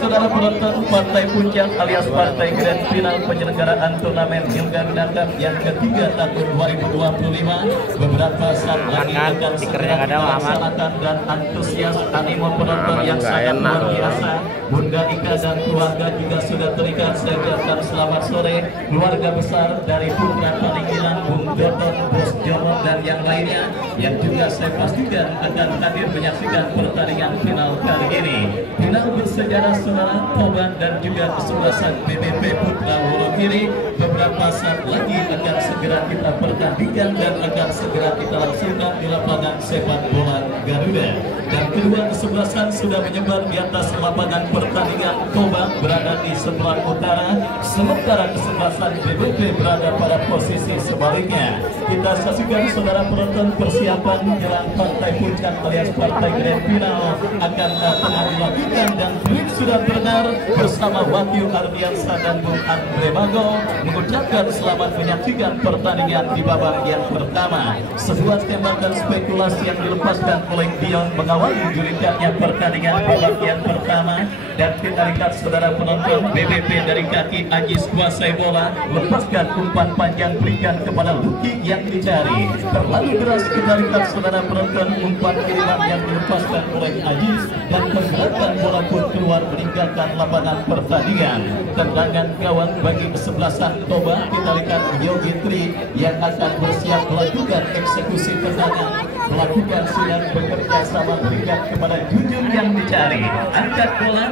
saudara penonton Partai Puncak alias Partai Grand Final penyelenggaraan turnamen Garuda Cup yang ketiga tahun 2025. Beberapa saat lagi akan segera kita laksanakan dan antusias animo penonton yang sangat luar biasa. Bunda Ika dan keluarga juga sudah terikat. Saya ucapkan selamat sore keluarga besar dari Putra Paninggilan, Bung Dodon, Bos Jorok dan yang lainnya yang juga saya pastikan akan hadir menyaksikan pertandingan final kali ini. Final bersejarah saudara, Toban dan juga kesebelasan BBP Putra Wonogiri beberapa saat lagi akan segera kita pertandingan dan akan segera kita langsungkan di lapangan sepak bola Garuda. Dan kedua kesebelasan sudah menyebar di atas lapangan pertandingan. Toban berada di sebelah utara, sementara kesebelasan BBP berada pada posisi sebaliknya. Kita saksikan saudara penonton persiapan jelang Partai Puncak alias Partai Grand Final akan tengah dilakukan dan klip sudah terdengar bersama Wahyu Ardiansa dan Bung Andre Bago mengucapkan selamat menyaksikan pertandingan di babak yang pertama. Sebuah tembakan spekulasi yang dilepaskan oleh Dion mengawali juritanya pertandingan babak yang pertama. Dan kita lihat saudara penonton, BBP dari kaki Ajis kuasai bola, lepaskan umpan panjang berikan kepada Luki yang dicari. Terlalu deras kita lihat saudara penonton, umpan kiriman yang dilepaskan oleh Ajis dan pergerakan bola pun keluar meninggalkan lapangan pertandingan. Tendangan gawang bagi kesebelasan Toba, kita lihat Yogi Tri yang akan bersiap melakukan eksekusi tendangan, melakukan sinar bekerja sama berikan kepada Jujur yang dicari. Angkat bola,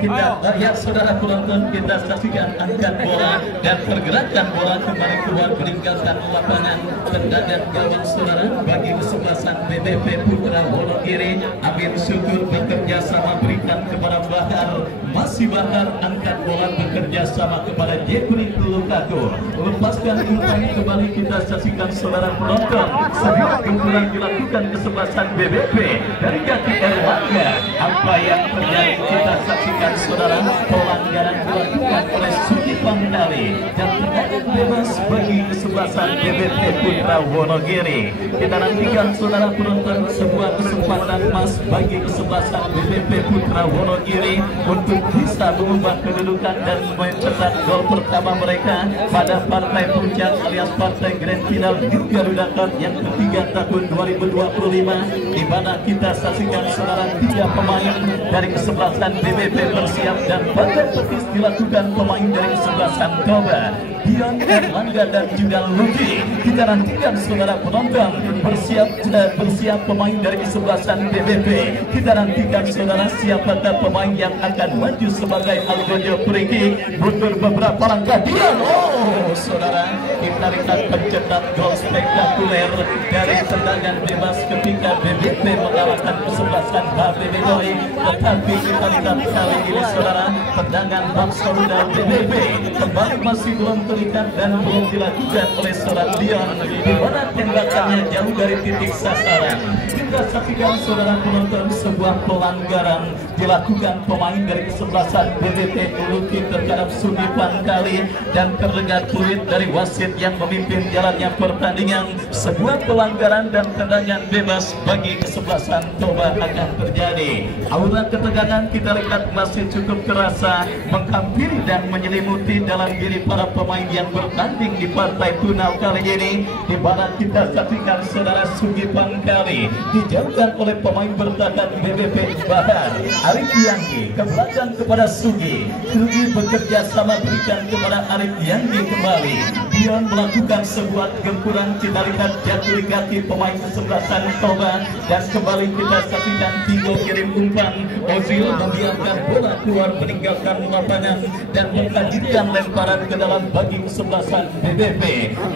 kita lihat saudara penonton, kita saksikan angkat bola dan pergerakan bola kembali keluar meninggalkan lapangan. Tendangan gawang saudara bagi kesebelasan BBP Putra Wonogiri. Amin Syukur bekerja sama berikan kepada Bahar, masih Bahar angkat bola bekerja sama kepada Jepri Lukaku. Lepaskan umpan kembali kita saksikan saudara penonton. Sebuah pukulan dilakukan kesebelasan BBP dari kaki Erlangga. Apa yang terjadi kita saksikan saudara, pelanggaran dilakukan oleh Suki Pangdali dan tendangan bebas bagi kesebelasan BBP Putra Wonogiri. Kita nantikan saudara penonton sebuah kesempatan emas bagi kesebelasan BBP Putra Wonogiri untuk bisa mengubah kedudukan dan mencetak gol pertama mereka pada Partai Puncak alias Partai Grand Final Garuda Cup yang ketiga tahun 2025, di mana kita saksikan saudara tiga pemain dari kesebelasan BBP bersiap dan bagian petis dilakukan pemain dari kesebelasan Toba, Dion, Erlangga dan juga Luki. Kita nantikan saudara penonton bersiap pemain dari kesebelasan BBP. Kita nantikan saudara siapakah pemain yang akan maju sebagai Algojo Puriki. Mundur beberapa langkah Dion. Oh saudara, kita lihat pencetak gol spektakuler dari tendangan bebas ketika BBP mengalahkan kesebelasan HBB Doi. Tetapi kita lihat kali ini saudara, tendangan bangsa muda BBP kembali masih belum terikat dan belum dilakukan oleh seorang Dion, di mana tembakannya jauh dari titik sasaran. Kita saksikan saudara penonton sebuah pelanggaran dilakukan pemain dari kesebelasan BBP Uluki terhadap Sugi Pangkali dan terdengar kulit dari wasit yang memimpin jalannya pertandingan. Sebuah pelanggaran dan tendangan bebas bagi kesebelasan Toba akan terjadi. Aura ketegangan kita lihat masih cukup terasa menghampiri dan menyelimuti dalam diri para pemain yang bertanding di partai final kali ini, di mana kita saksikan saudara Sugi Pangkali dijauhkan oleh pemain bertahan BBP Bahar. Arif Yanggi ke belakang kepada Sugi. Sugi bekerja sama berikan kepada Arif Yanggi kembali. Dion melakukan sebuah gempuran, kita lihat jatuh di kaki pemain kesebelasan Toba dan kembali kita saksikan Tigo kirim umpan. Ozil membiarkan bola keluar meninggalkan lapangan dan mengajukan lemparan ke dalam bagi kesebelasan BBP.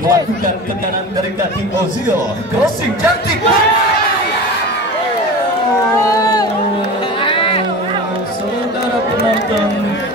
Melakukan tekanan dari kaki Ozil, crossing cantik. Saudara penonton,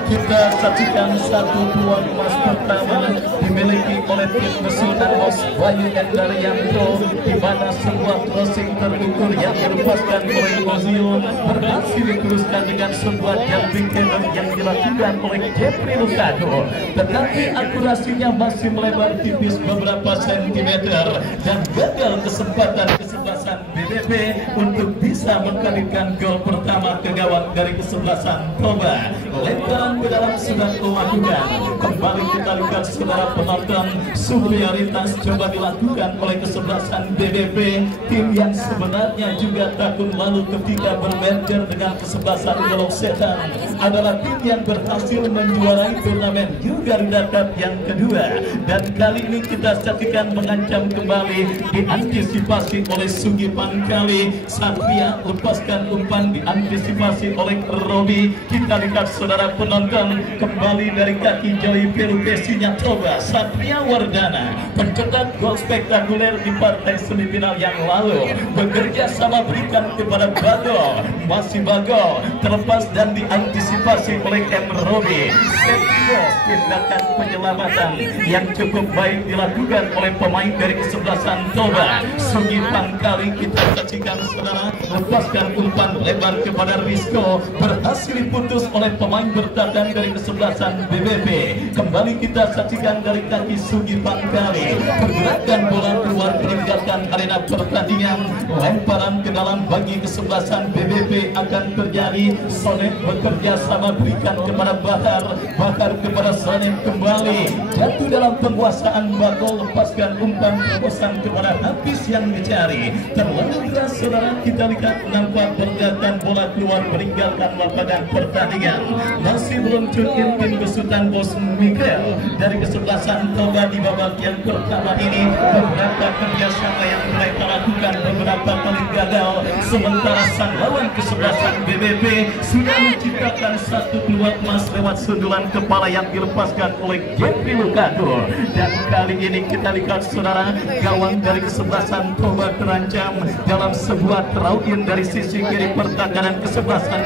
kita saksikan satu peluang emas pertama dimiliki oleh tim Mesunan Mos Wahyu Endarianto, di mana sebuah crossing terukur yang dilepaskan oleh Ozil berhasil diteruskan dengan sebuah jumping header yang dilakukan oleh Jeffrey Lukaku, tetapi akurasinya masih melebar tipis beberapa sentimeter dan gagal kesempatan kesebelasan BBP untuk bisa mengkalikan gol pertama bola ke gawang dari kesebelasan Toba. Lemparan ke dalam sudah dilakukan. Kembali kita lihat saudara penonton, superioritas coba dilakukan oleh kesebelasan BBP, tim yang sebenarnya juga tahun lalu ketika bermerger dengan kesebelasan Golok Setan adalah tim yang berhasil menjuarai turnamen Garuda Cup yang kedua. Dan kali ini kita saksikan mengancam kembali, diantisipasi oleh Sugi Pangkali. Satria lepaskan umpan, diantisipasi oleh Robi. Kita lihat saudara penonton, kembali dari kaki Joy Pelupesinya Toba. Satria Wardana pencetak gol spektakuler di partai semifinal yang lalu, bekerja sama berikan kepada Bago, masih Bago terlepas dan diantisipasi oleh M. Robi. Serius tindakan penyelamatan yang cukup baik dilakukan oleh pemain dari kesebelasan Toba. Sugi Pangkali kita saksikan saudara, lepaskan umpan lebar kepada Rizko, berhasil diputus oleh pemain bertahan dari kesebelasan BBP. Kembali kita saksikan dari kaki Sugi Pangkali, pergerakan bola keluar meninggalkan arena pertandingan. Lemparan ke dalam bagi kesebelasan BBP akan terjadi. Sonet bekerja sama berikan kepada Bahar, Bahar kepada Sonet kembali, jatuh dalam penguasaan Bago, lepaskan umpan terobosan kepada Hafiz yang dicari. Terlalu keras saudara, kita lihat nampak pergerakan bola keluar meninggalkan lapangan pertandingan. Masih belum cukup tim besutan Bos Miguel dari kesebelasan Toba di babak yang pertama ini. Beberapa kerjasama yang mereka lakukan beberapa kali gagal, sementara sang lawan kesebelasan BBP sudah menciptakan satu peluang emas lewat sundulan kepala yang dilepaskan oleh Jeffrey Lukaku. Dan kali ini kita lihat saudara, gawang dari kesebelasan Toba terancam dalam sebuah throw-in dari sisi kiri pertahanan kesebelasan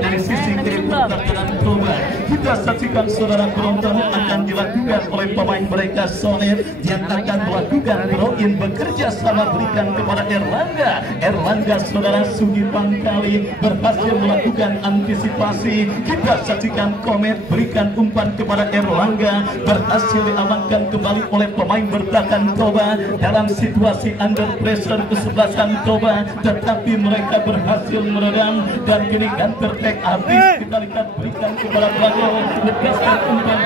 dari sisi kiri pertahanan Toba. Kita saksikan saudara penonton, akan dilakukan oleh pemain mereka Sonet yang akan melakukan throw-in, bekerja sama berikan kepada Erlangga. Erlangga saudara, Sugi Pangkali berhasil melakukan antisipasi. Kita saksikan Komet berikan umpan kepada Erlangga, berhasil diamankan kembali oleh pemain bertahan Toba dalam situasi under pressure kesebelasan Toba, tetapi mereka berhasil meredam dan kini counter-attack habis. Kita lihat berikan kepada Bago, lepaskan umpan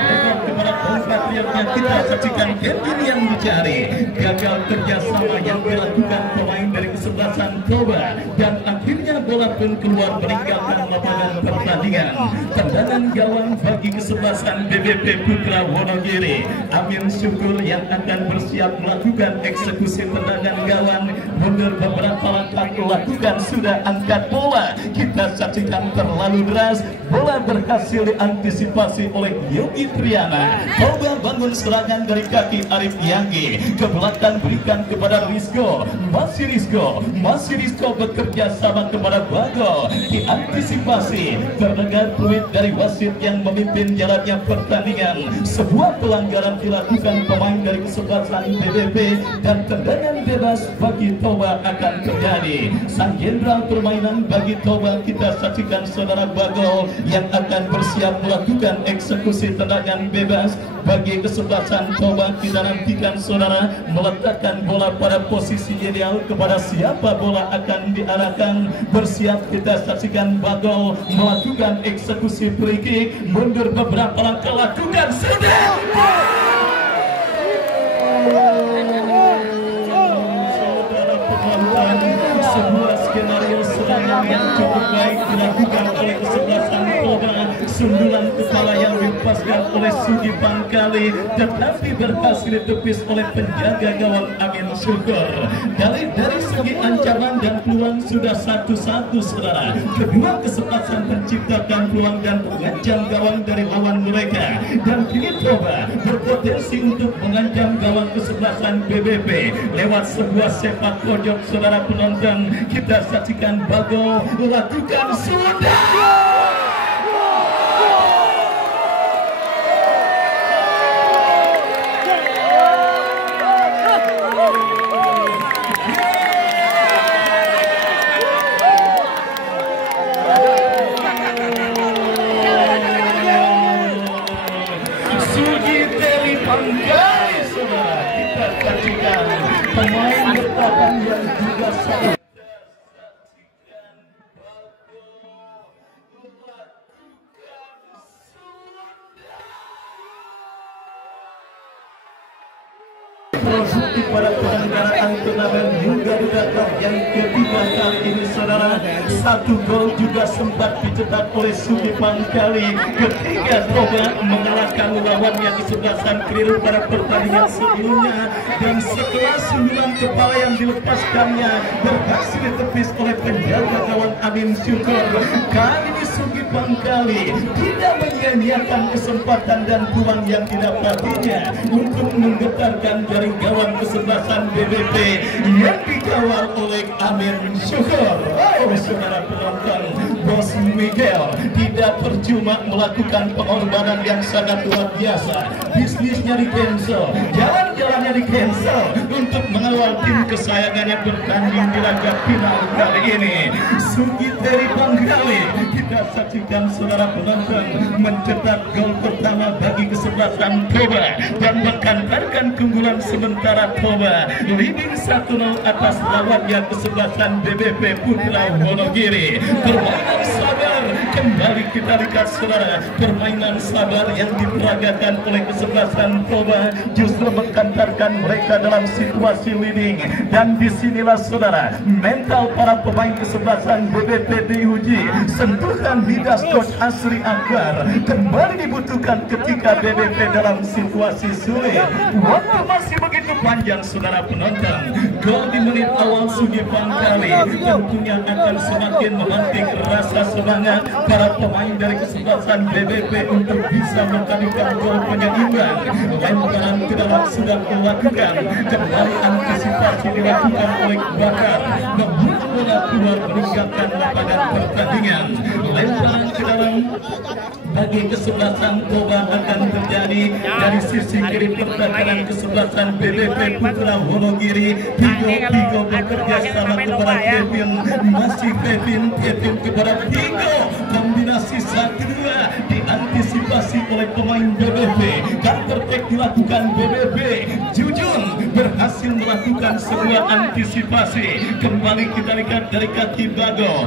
kepada compatriotsnya. Kita saksikan Kevin yang dicari, gagal kerjasama yang dilakukan pemain dari kesebelasan Toba dan akhirnya bola pun keluar meninggalkan lapangan pertandingan. Tendangan gawang bagi kesebelasan BBP Putra Wonogiri. Amin Syukur yang akan bersiap melakukan eksekusi tendangan gawang, mundur beberapa langkah melakukan, sudah angkat bola. Kita saksikan terlalu deras, bola berhasil diantisipasi oleh Yogi Triana. Toba bangun serangan dari kaki Arif Yanggi, ke belakang berikan kepada Rizko, masih Rizko bekerja sama kepada Bago, diantisipasi. Terdengar fluid dari wasit yang memimpin jalannya pertandingan. Sebuah pelanggaran dilakukan pemain dari kesebelasan BBP dan tendangan bebas bagi Toba akan terjadi. Sang jenderal permainan bagi Toba kita saksikan saudara Bago yang akan bersiap melakukan eksekusi tendangan bebas bagi kesebelasan Toba. Kita nantikan saudara meletakkan bola pada posisi ideal kepada siapa bola akan diarahkan. Bersiap kita saksikan Bago melakukan eksekusi free kick, mundur beberapa langkah lakukan sudah. Sebuah skenario serangan yang cukup baik dilakukan oleh kesebelasan Toba. Sundulan kepala yang dilepaskan oleh Sugi Pangkali, tetapi berhasil ditepis oleh penjaga gawang Amin Syukur. Dari segi ancaman dan peluang sudah 1-1 saudara. Kedua kesempatan menciptakan peluang dan mengancam gawang dari lawan mereka. Dan kini Toba berpotensi untuk mengancam gawang kesebelasan BBP lewat sebuah sepak pojok saudara penonton. Kita saksikan Bago lakukan sudah. Pangkali saudara, kita saksikan pemain bertahan yang juga sangat Toba. Satu gol juga sempat dicetak oleh Sugi Pangkali ketika Toba mengalahkan lawannya di sebelah sang kiri pada pertandingan sebelumnya. Dan setelah 9 kepala yang dilepaskannya berhasil ditepis oleh penjaga gawang Amin Syukur. Kali ini Sugi Pangkali tidak menyia-nyiakan kesempatan dan peluang yang didapatinya untuk menggetarkan jaring gawang kesebelasan BBP yang dikawal oleh Amin Syukur. Oh, saudara penonton, Bos Miguel tidak percuma melakukan pengorbanan yang sangat luar biasa. Bisnisnya di cancel, jalan-jalannya di cancel untuk mengawal tim kesayangannya bertanding di laga final kali ini. Sugi Teri Pangkali kita saksikan saudara penonton mencetak gol pertama bagi kesebelasan Toba dan menghantarkan keunggulan sementara Toba leading 1-0 atas lawannya kesebelasan BBP Putra Wonogiri. Permainan sabar kembali kita lihat saudara, permainan sabar yang diperagakan oleh kesebelasan Toba justru menghantarkan mereka dalam situasi leading. Dan disinilah saudara mental para pemain kesebelasan BBP diuji. Sentuhan lidah Coach Asri Akbar kembali dibutuhkan ketika BBP dalam situasi sulit. Waktu masih begitu panjang saudara penonton. Gol di menit awal Sugi Pangkali tentunya akan semakin memantik rasa semangat para pemain dari kesebelasan BBP untuk bisa menghadirkan gol penyeimbang. Lemparan ke dalam sudah dilakukan, kembali antisipasi dilakukan oleh Bakar, membuat bola keluar meninggalkan lapangan pertandingan. Lemparan ke dalam bagi kesebelasan Toba akan terjadi dari sisi kiri pertahanan kesebelasan BBP Putra Wonogiri. Pigo bekerja sama kepada Kevin, masih Kevin kepada Pigo, kombinasi 1-2 diantisipasi oleh pemain BBP. Counter attack dilakukan BBP. Jujun berhasil melakukan sebuah antisipasi. Kembali kita lihat dari kaki Bago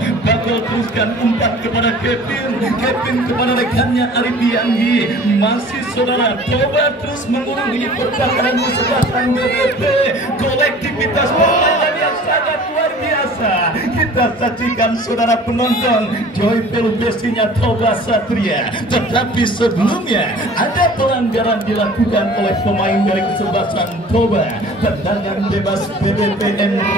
teruskan umpan kepada Kevin kepada rekannya Arifiandi. Masih saudara, Toba terus mengurungi pertahanan kesebelasan BBP. Kolektivitas permainan yang sangat luar biasa kita saksikan saudara penonton. Joy pelubesinya Toba Satria, tetapi sebelumnya ada pelanggaran dilakukan oleh pemain dari kesebelasan Toba. Tendangan bebas BBP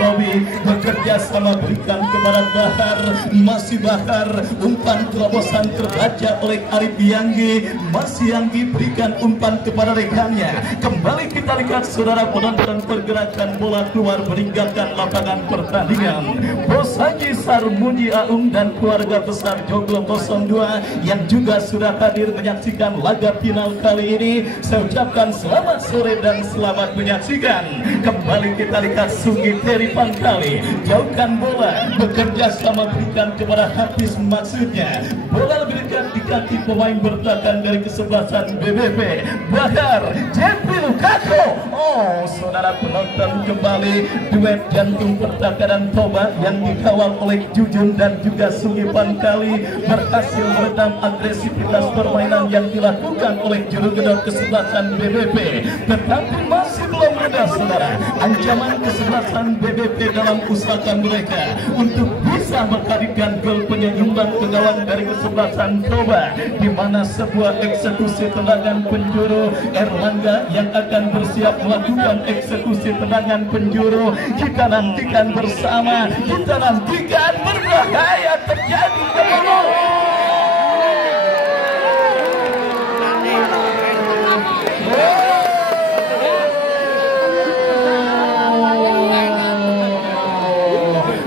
Robi bekerja sama berikan kepada Bahar. Masih Bahar, umpan terobosan terbaca oleh Arif Yanggi. Masih Yanggi berikan umpan kepada rekannya. Kembali kita lihat saudara penonton, pergerakan bola keluar meninggalkan lapangan pertandingan. Bos Haji Sarmuji Aung dan keluarga besar Joglo 02 yang juga sudah hadir menyaksikan laga final kali ini, saya ucapkan selamat sore dan selamat menyaksikan. Kembali kita lihat Sugi Teri Pangkali jauhkan bola, bekerja sama berikan kepada Hafiz, maksudnya bola lebih dekat di kaki pemain bertahan dari kesebelasan BBP. Bakar Jeffrey Lukaku. Oh saudara penonton, kembali duet jantung pertahanan Toba yang dikawal oleh Jujun dan juga Sugi Pangkali berhasil meredam agresivitas permainan yang dilakukan oleh juru gedor kesebelasan BBP. Tetapi masih belum reda saudara ancaman kesebelasan BBP dalam usaha mereka untuk bisa menghadirkan gol penyeimbang ke gawang dari kesebelasan Toba, di mana sebuah eksekusi tendangan penjuru Erlangga yang akan bersiap melakukan eksekusi tendangan penjuru. Kita nantikan bersama, kita nantikan, berbahaya terjadi.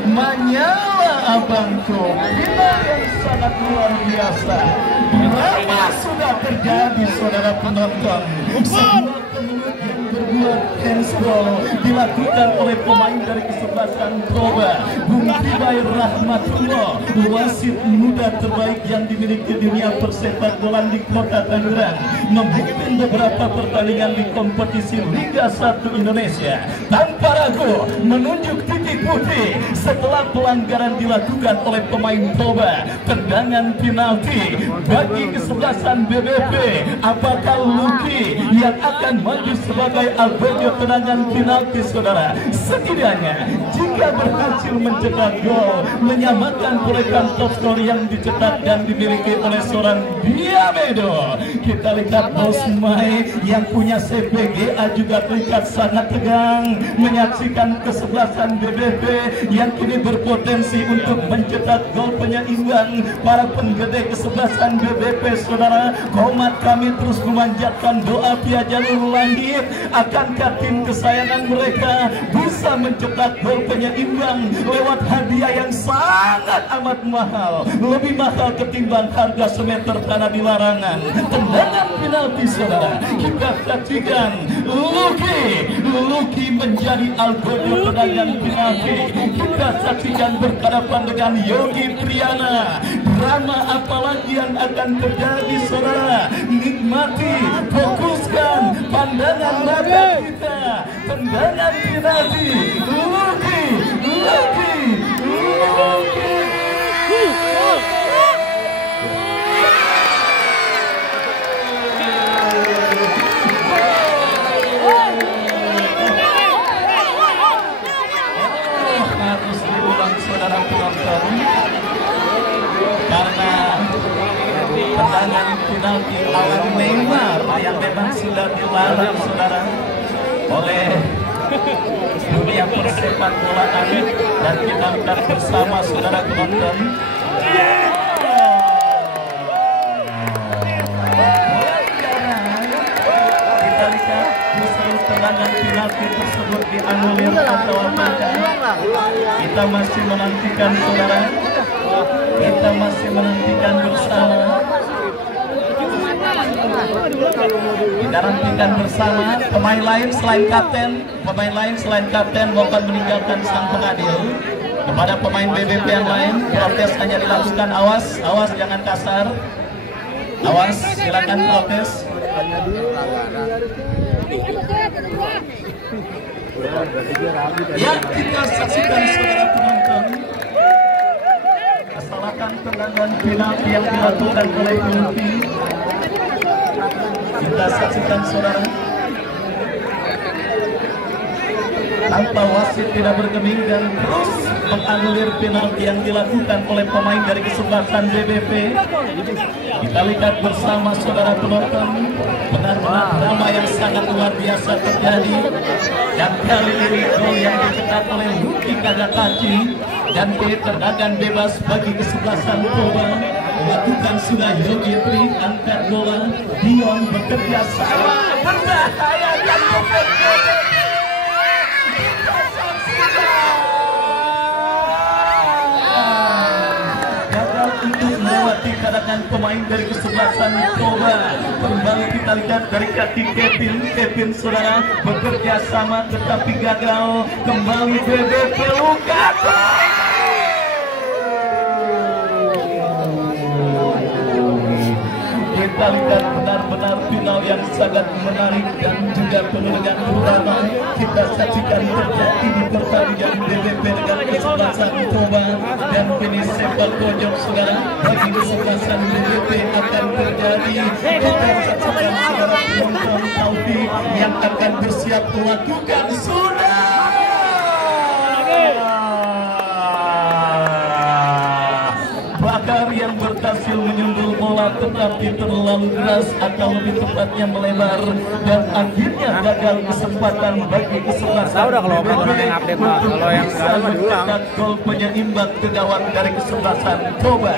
Menyala abangku, final yang sangat luar biasa. Drama sudah terjadi saudara penonton. Semua pengunjung yang berbuat handsball dilakukan oleh pemain dari kesebelasan Toba. Bung Tibai Rahmatullah, wasit muda terbaik yang dimiliki dunia persepak bola di kota Tangerang, memimpin beberapa pertandingan di kompetisi Liga 1 Indonesia. Tanpa ragu menunjuk titik putih setelah pelanggaran dilakukan oleh pemain Toba. Tendangan penalti bagi kesebelasan BBP. Apakah Luki yang akan maju sebagai Alberto tendangan penalti saudara. Setidaknya jika berhasil mencetak gol menyamakan perolehan top skor yang dicetak dan dimiliki oleh seorang Diamedo. Kita lihat Bosmai yang punya CPGA juga terlihat sangat tegang menyaksikan kesebelasan BBP yang kini berpotensi untuk mencetak gol penyeimbang. Para penggede kesebelasan BBP saudara, komat kami terus memanjatkan doa via jalur langit akankah tim kesayangan mereka bisa mencetak gol penyeimbang lewat hadiah yang sangat amat mahal, lebih mahal ketimbang harga semeter tanah di larangan. Tendangan penalti saudara, kita saksikan Lucky menjadi Alberto tendangan penalti. Kita saksikan berhadapan dengan Yogi Triana. Drama apalagi yang akan terjadi saudara? Nikmati, fokuskan pandangan mata kita. Tendangan penalti Lucky. Harus diulang saudara penonton, karena tendangan penalti lawan Neymar yang memang sudah dilarang saudara oleh dunia persepak bolaan, dan kita lihat bersama saudara penonton. Kita lihat justru tendangan penalti tersebut dianulir atau apakah? Kita masih menantikan saudara. Kita masih menantikan bersama. Kita nantikan bersama. Pemain lain selain kapten mohon meninggalkan sang pengadil. Kepada pemain BBP yang lain, protes hanya dilakukan. Awas jangan kasar. Awas, silakan protes. Ya, kita saksikan saudara penonton kesalahan tendangan penalti yang dilakukan oleh Lucky. Kita saksikan saudara, tanpa wasit tidak bergeming dan terus menganulir penalti yang dilakukan oleh pemain dari kesebelasan BBP. Kita lihat bersama saudara penonton, benar-benar drama yang sangat luar biasa terjadi. Dan kali ini gol yang dicetak oleh Lucky Kagakachi dan tendangan bebas bagi kesebelasan Toba dilakukan sudah Yogi Tri. Angkat bola, Dion bekerja sama, membahayakan pemain. Gagal untuk melewati kadangan pemain dari kesebelasan Toba. Kembali kita lihat dari kaki Kevin saudara, bekerja sama tetapi gagal. Kembali BBP Lukaku. Kita lihat benar-benar final yang sangat menarik dan juga penuh dengan drama. Kita saksikan terjadi di pertandingan BBP dengan kesebelasan Toba, dan kini sepak pojok saudara bagi kesebelasan BBP akan terjadi. Kita saksikan saudara penonton Taufik yang akan bersiap melakukan sudah. Bakar yang berhasil menyundul bola tetapi terlalu keras atau lebih tepatnya melebar, dan akhirnya gagal kesempatan bagi kesebelasan BBP untuk bisa mencetak gol penyeimbang ke gawang dari kesebelasan Toba.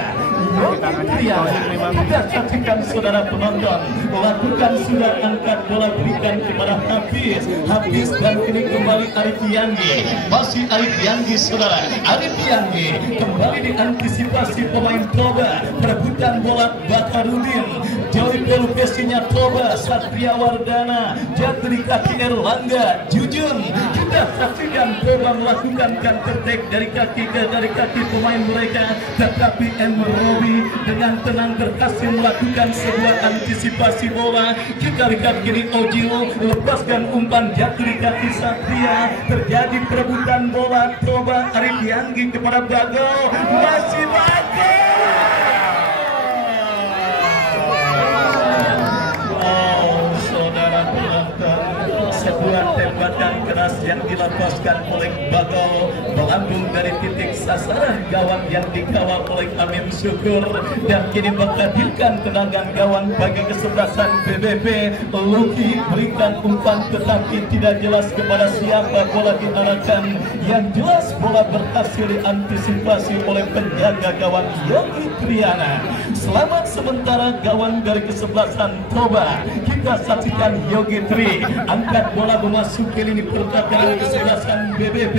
Kita saksikan saudara penonton, lakukan sudah angkat bola berikan kepada Hafiz dan kini kembali Arif Yanggi. Masih Arif Yanggi saudara, Arif Yanggi kembali diantisipasi pemain Toba. Perebutan bola Bakarudin, jauh pelupesinya Toba, Satria Wardana, jatuh di kaki Erlangga Jujun. Kita saksikan Toba melakukan counter attack dari kaki pemain mereka, tetapi Robi dengan tenang berhasil melakukan sebuah antisipasi bola. Kita lihat kiri Ojil lepaskan umpan jatuh di kaki Satria. Terjadi perebutan bola Toba, Arif Yanggi kepada Bagel, masih Bagel. Saudara penonton, sebuah dilepaskan oleh Bagol, melambung dari titik sasaran gawang yang dikawal oleh Amin Syukur, dan kini menghadirkan tendangan gawang bagi kesebelasan BBP. Luki berikan umpan tetapi tidak jelas kepada siapa bola diarahkan. Yang jelas bola berhasil diantisipasi oleh penjaga gawang Yogi Triana. Selamat sementara gawang dari kesebelasan Toba. Kita saksikan Yogi Tri angkat bola memasuki lini pertahanan kesebelasan BBP.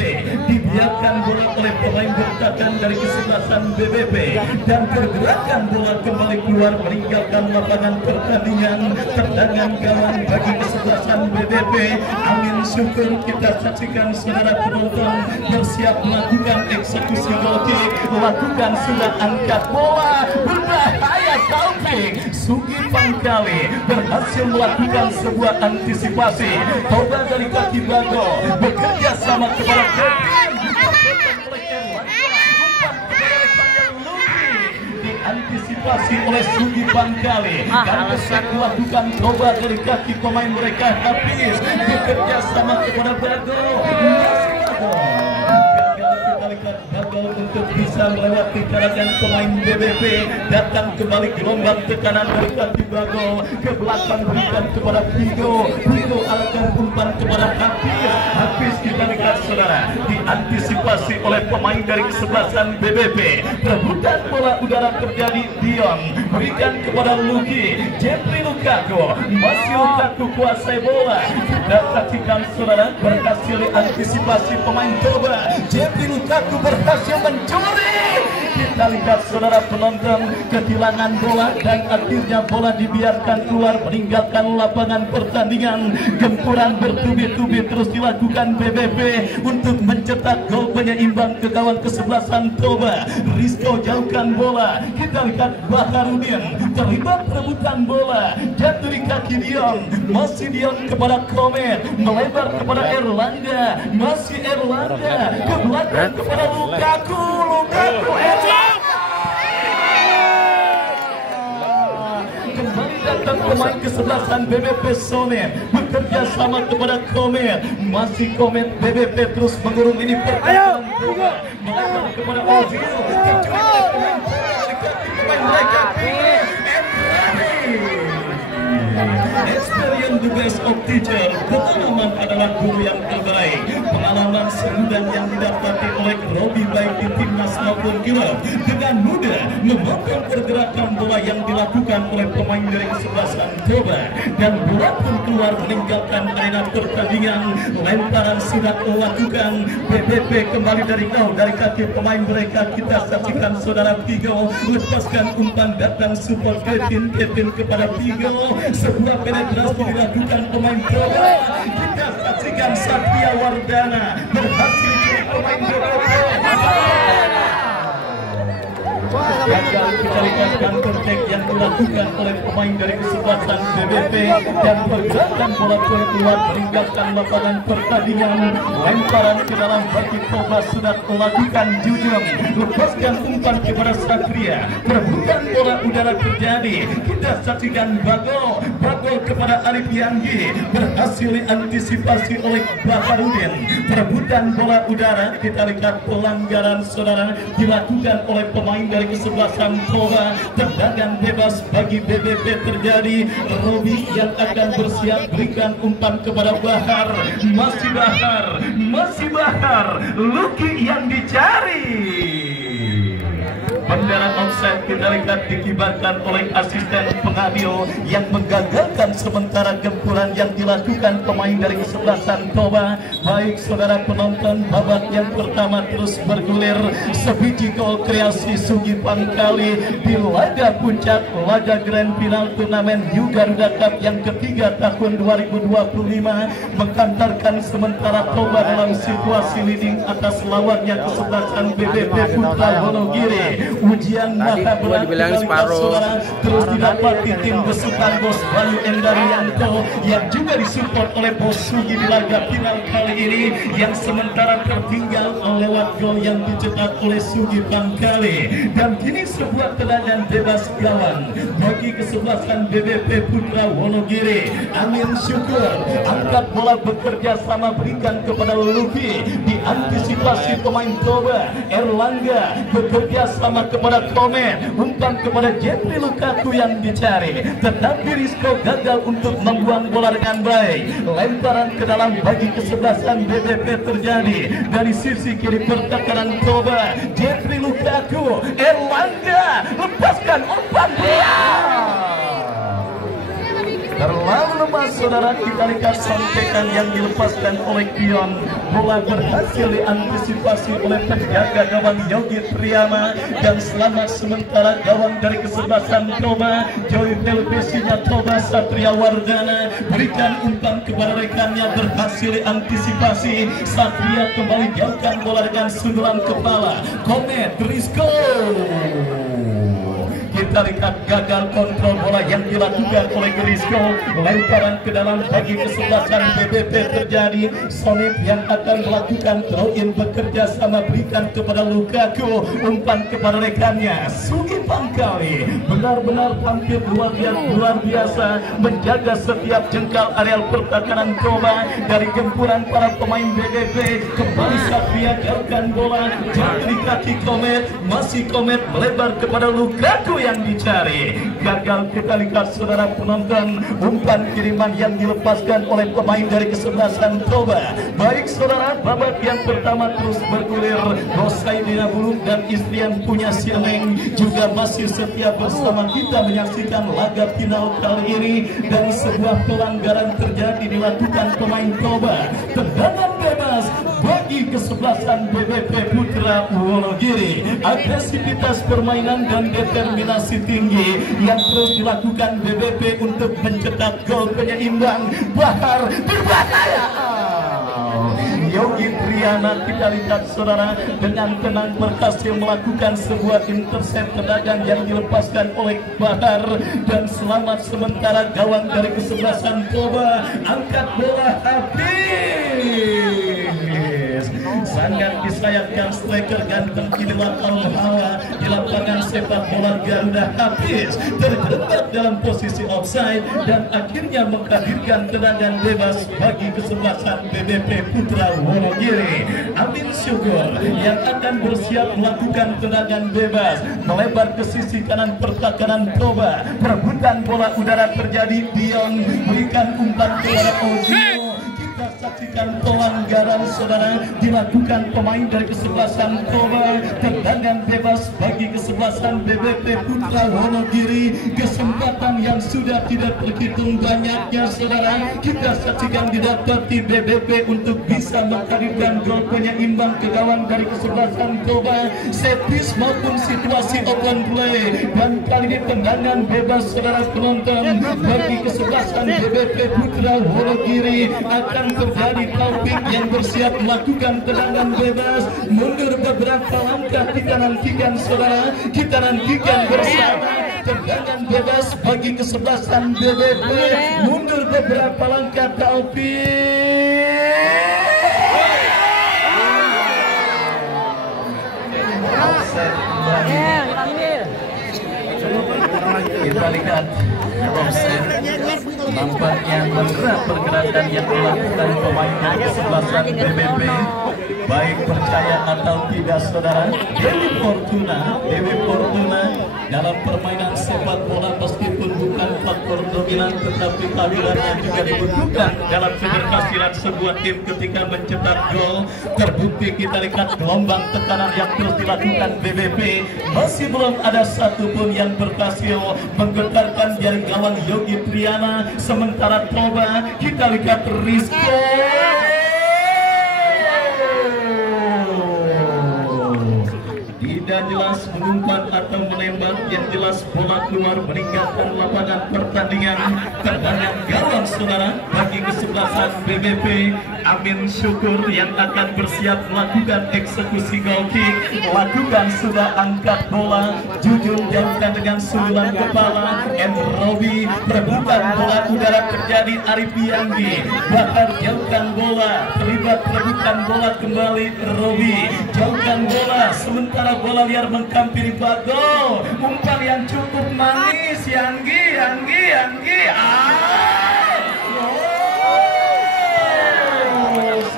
Dibiarkan bola oleh pemain bertahan dari kesebelasan BBP dan pergerakan bola kembali keluar meninggalkan lapangan pertandingan. Tendangan gawang bagi kesebelasan BBP. Amin Syukur kita saksikan saudara penonton bersiap melakukan eksekusi goal kick. Lakukan sudah angkat bola berbahaya. Taufik Sugi Pangkali berhasil melakukan sebuah antisipasi. Toba dari kaki Bago bekerja sama kepada Kevin. Diantisipasi oleh Sugi Pangkali dan besar melakukan Toba dari kaki pemain mereka. Hafiz bekerja sama kepada Bago. Gagal untuk bisa melewati karangan pemain BBP. Datang kembali gelombang tekanan dari kaki Bagol ke belakang berikan kepada Vigo. Vigo akan umpan kepada Hafiz. Hafiz kita lihat saudara diantisipasi oleh pemain dari kesebelasan BBP. Perebutan bola udara terjadi. Dion berikan kepada Luki. Jeffrey Lukaku masih Lukaku kuasai bola. Kita saksikan saudara berhasil diantisipasi pemain Toba. Jeffrey Lukaku berhasil mencuri. Kita lihat saudara penonton kehilangan bola dan akhirnya bola dibiarkan keluar meninggalkan lapangan pertandingan. Gempuran bertubi-tubi terus dilakukan BBP untuk mencetak gol penyeimbang ke gawang kesebelasan Toba. Rizko jauhkan bola. Kita lihat Baharudin terlibat perebutan bola. Jatuh di kaki Dion. Masih Dion kepada Komet. Melebar kepada Erlangga. Masih Erlangga ke belakang kepada Lukaku. Lukaku kembali datang pemain kesebelasan BBP Sonet bekerja sama kepada Komet. Masih Komet BBP terus mengurung ini pertahanan bola. Melebar kepada Ozil. Pemain mereka experience the best of teacher. Pengalaman adalah guru yang terbaik. Pengalaman segudang yang didapati oleh Robi baik di timnas maupun klub. Dengan mudah memotong pergerakan bola yang dilakukan oleh pemain dari kesebelasan Toba. Dan bola pun keluar meninggalkan arena pertandingan. Lemparan sudah dilakukan. BBP kembali dari kaki pemain mereka. Kita saksikan saudara Vigo. Lepaskan umpan datang support Kevin kepada Vigo. Sebuah penetrasi dilakukan pemain Toba. Kita saksikan Satria Wardana berhasil jadi pemain BBP. Gagal dicarikan counter attack yang dilakukan oleh pemain dari kesebelasan BBP dan pergerakan bola keluar meninggalkan lapangan pertandingan. Lemparan ke dalam bagi Toba sudah melakukan Jujung. Lepaskan umpan kepada Satria. Perebutan bola udara terjadi. Kita saksikan Bagol kepada Arif Yanggi berhasil diantisipasi oleh Baharudin. Perebutan bola udara kita lihat pelanggaran saudara dilakukan oleh pemain dari kesebelasan Toba. Tendangan bebas bagi BBP terjadi. Robi yang akan bersiap berikan umpan kepada Bahar. Masih Bahar. Luki yang dicari. Bendera offside kita lihat dikibarkan oleh asisten pengambil yang menggagalkan sementara gempuran yang dilakukan pemain dari kesebelasan Toba. Baik saudara penonton, babak yang pertama terus bergulir. Sebiji gol kreasi Sugi Pangkali di laga puncak laga Grand Final turnamen Garuda Cup yang ketiga tahun 2025 mengantarkan sementara Toba dalam situasi leading atas lawannya kesebelasan BBP Putra Wonogiri. Ujian Maha sebelah dibilang separuh. terus didapati tim besutan Bos Bayu Endarianto yang juga disupport oleh Bos Sugi di laga final kali ini, yang sementara tertinggal lewat gol yang dicetak oleh Sugi Pangkali. Dan kini sebuah tendangan bebas gawang bagi kesebelasan BBP Putra Wonogiri. Amin Syukur angkat bola bekerja sama berikan kepada Luffy, diantisipasi pemain Toba. Erlangga bekerja sama kepada Komen, umpan kepada Jeffrey Lukaku yang dicari, tetapi Rizko gagal untuk membuang bola dengan baik. Lemparan ke dalam bagi kesebelasan BBP terjadi dari sisi kiri pertahanan Toba. Jeffrey Lukaku, Erlangga lepaskan umpan dia. Terlalu lemas saudara, kita lihat sontekan yang dilepaskan oleh Kion. Bola berhasil diantisipasi oleh penjaga gawang Yogi Triana, dan selamat sementara gawang dari kesebelasan Toba. Joy Pelpesinya Toba Satria Wardana berikan umpan kepada rekannya, berhasil diantisipasi. Satria kembali jauhkan bola dengan sundulan kepala. Komet Rizko, kita lihat gagal kontrol bola yang dilakukan oleh Rizko. Lemparan ke dalam bagi kesebelasan BBP terjadi. Sonip yang akan melakukan throw-in bekerja sama berikan kepada Lukaku, umpan kepada rekannya Sugi Pangkali. Benar-benar tampil luar biasa menjaga setiap jengkal areal pertahanan Toba dari gempuran para pemain BBP. Kembali Satria jauhkan bola jatuh di kaki Komet, masih Komet melebar kepada Lukaku yang dicari. Gagal kita lihat saudara penonton, umpan kiriman yang dilepaskan oleh pemain dari kesebelasan Toba. Baik saudara, babak yang pertama terus bergulir. Rosaidina Buluk dan istri yang punya Sileng juga masih setia bersama kita menyaksikan laga final kali ini. Dari sebuah pelanggaran terjadi dilakukan pemain Toba. Tendangan bebas bagi kesebelasan BBP Putra Wonogiri. Agresivitas permainan dan determinasi tinggi yang terus dilakukan BBP untuk mencetak gol penyeimbang. Bahar berbahaya. Yogi Triana kita lihat saudara dengan tenang berhasil melakukan sebuah intercept tendangan yang dilepaskan oleh Bahar, dan selamat sementara gawang dari kesebelasan Toba. Angkat bola habis. Sangat disayangkan striker ganteng Iliwan Al-Hawa di lapangan sepak bola Garuda habis terjebak dalam posisi offside dan akhirnya menghadirkan tendangan bebas bagi kesebelasan BBP Putra Wonogiri. Amin Syukur yang akan bersiap melakukan tendangan bebas melebar ke sisi kanan pertahanan Toba. Perebutan bola udara terjadi, Dion berikan umpan kepada Ozio. Kita saksikan pelanggaran saudara dilakukan pemain dari kesebelasan Toba. Tendangan bebas bagi kesebelasan BBP Putra Wonogiri. Kesempatan yang sudah tidak terhitung banyaknya saudara kita saksikan didapati BBP untuk bisa menghadirkan gol penyeimbang ke gawang dari kesebelasan Toba. Set piece maupun situasi open play, dan kali ini tendangan bebas saudara penonton bagi kesebelasan BBP Putra Wonogiri. Akan terjadi Taufik yang bersiap melakukan tendangan bebas. Mundur beberapa langkah, kita nantikan saudara, kita nantikan bersama tendangan bebas bagi kesebelasan BBP. Mundur beberapa langkah Taufik. Offset kita lihat offset. Nampaknya berat pergerakan yang dilakukan pemain dari kesebelasan BBP. Baik percaya atau tidak saudara, Dewi Fortuna dalam permainan sepak bola meskipun bukan faktor dominan, tetapi kehadirannya juga dibutuhkan dalam keberhasilan sebuah tim ketika mencetak gol. Terbukti kita lihat gelombang tekanan yang terus dilakukan BBP, masih belum ada satupun yang berhasil menggetarkan jaring gawang Yogi Triana. Sementara Toba kita lihat Rizko tidak jelas mengumpan atau menembak, yang jelas bola keluar meninggalkan lapangan pertandingan. Tendangan gawang saudara bagi kesebelasan BBP. Amin Syukur yang akan bersiap melakukan eksekusi goal kick. Lakukan sudah angkat bola, Jujun jauhkan dengan sundulan kepala. Robi perebutan bola udara terjadi. Arif Yanggi bakar jauhkan bola, terlibat perebutan bola kembali. Robi jauhkan bola, sementara bola liar menghampiri Bagol. Umpan yang cukup manis, Yanggi.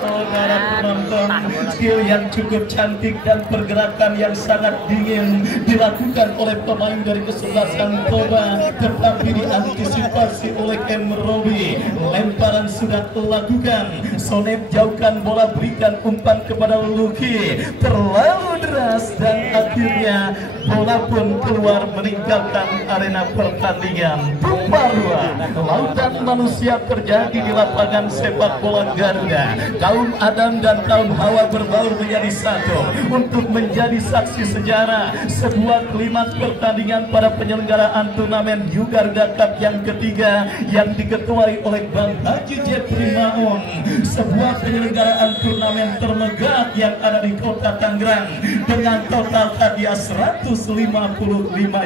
Saudara penonton, skill yang cukup cantik dan pergerakan yang sangat dingin dilakukan oleh pemain dari kesebelasan Toba, tetapi diantisipasi oleh Robi. Lemparan sudah dilakukan, Sonep jauhkan bola, berikan umpan kepada Luki, terlalu deras dan akhirnya bola pun keluar meninggalkan arena pertandingan. Pembaruan lautan manusia terjadi di lapangan sepak bola Garuda. Kaum Adam dan kaum Hawa berbaur menjadi satu untuk menjadi saksi sejarah sebuah klimaks pertandingan pada penyelenggaraan turnamen U Garuda Cup yang ketiga yang diketuai oleh Bang Haji Jepri Maun. Sebuah penyelenggaraan turnamen termegah yang ada di kota Tangerang dengan total hadiah 155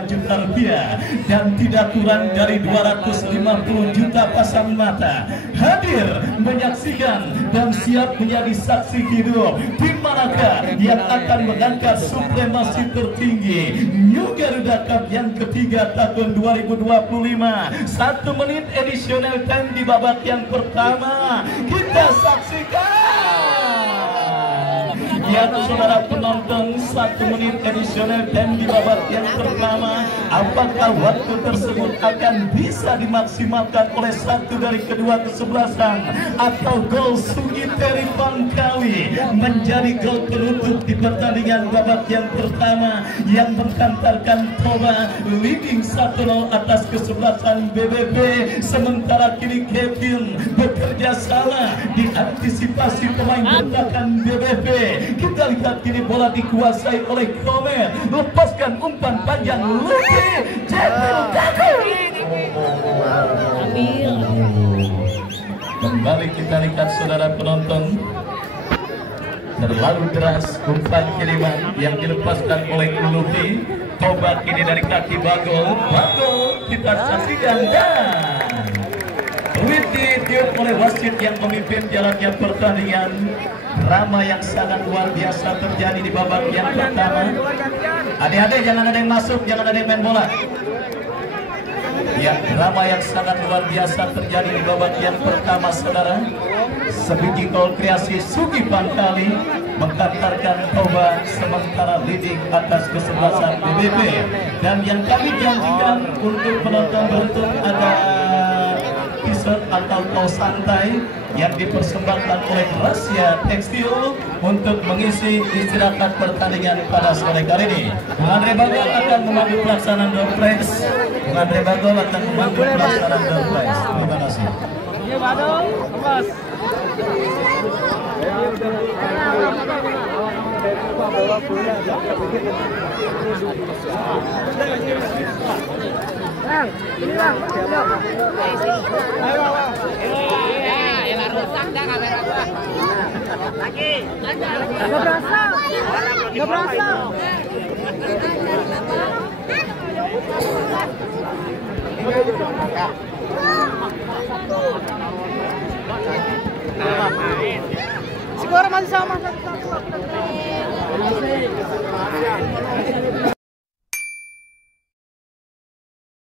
juta rupiah dan tidak kurang dari 250 juta pasang mata hadir menyaksikan dan siap menjadi saksi hidup di manakah yang akan mengangkat supremasi tertinggi New Garuda Cup yang ketiga tahun 2025. 1 menit additional time di babak yang pertama kita saksikan. Ya saudara penonton, 1 menit additional time di babak yang pertama. Apakah waktu tersebut akan bisa dimaksimalkan oleh satu dari kedua kesebelasan atau gol Sugi Teri Bangkawi menjadi gol penutup di pertandingan babak yang pertama yang menghantarkan Toba leading 1-0 atas kesebelasan BBB. Sementara kini Kevin bekerja sama diantisipasi pemain bertahan BBB. Kita lihat kini bola dikuasai oleh Komer, lepaskan umpan panjang Luki kembali. Kita lihat saudara penonton, terlalu deras umpan kiriman yang dilepaskan oleh Luki. Toba kini dari kaki Bagol kita saksikan dan ditiup oleh wasit yang memimpin jalannya pertandingan. Drama yang sangat luar biasa terjadi di babak yang pertama. Adik-adik jangan ada yang masuk, jangan ada yang main bola. Ya, drama yang sangat luar biasa terjadi di babak yang pertama saudara. Sebiji gol kreasi Sugi Bangkali menghantarkan Toba sementara leading atas kesebelasan BBB. Dan yang kami janjikan untuk penonton beruntung ada t-shirt atau kaos santai yang dipersembahkan oleh Rahasia Tekstil untuk mengisi istirahat pertandingan pada sore kali ini. Bung Andre Bagol akan memandu pelaksanaan door prize. Bung Andre Bagol akan memandu pelaksanaan door prize. Terima kasih. Rusak dah kamera gua. Lagi. Enggak berasa. Enggak berasa. Skor masih sama.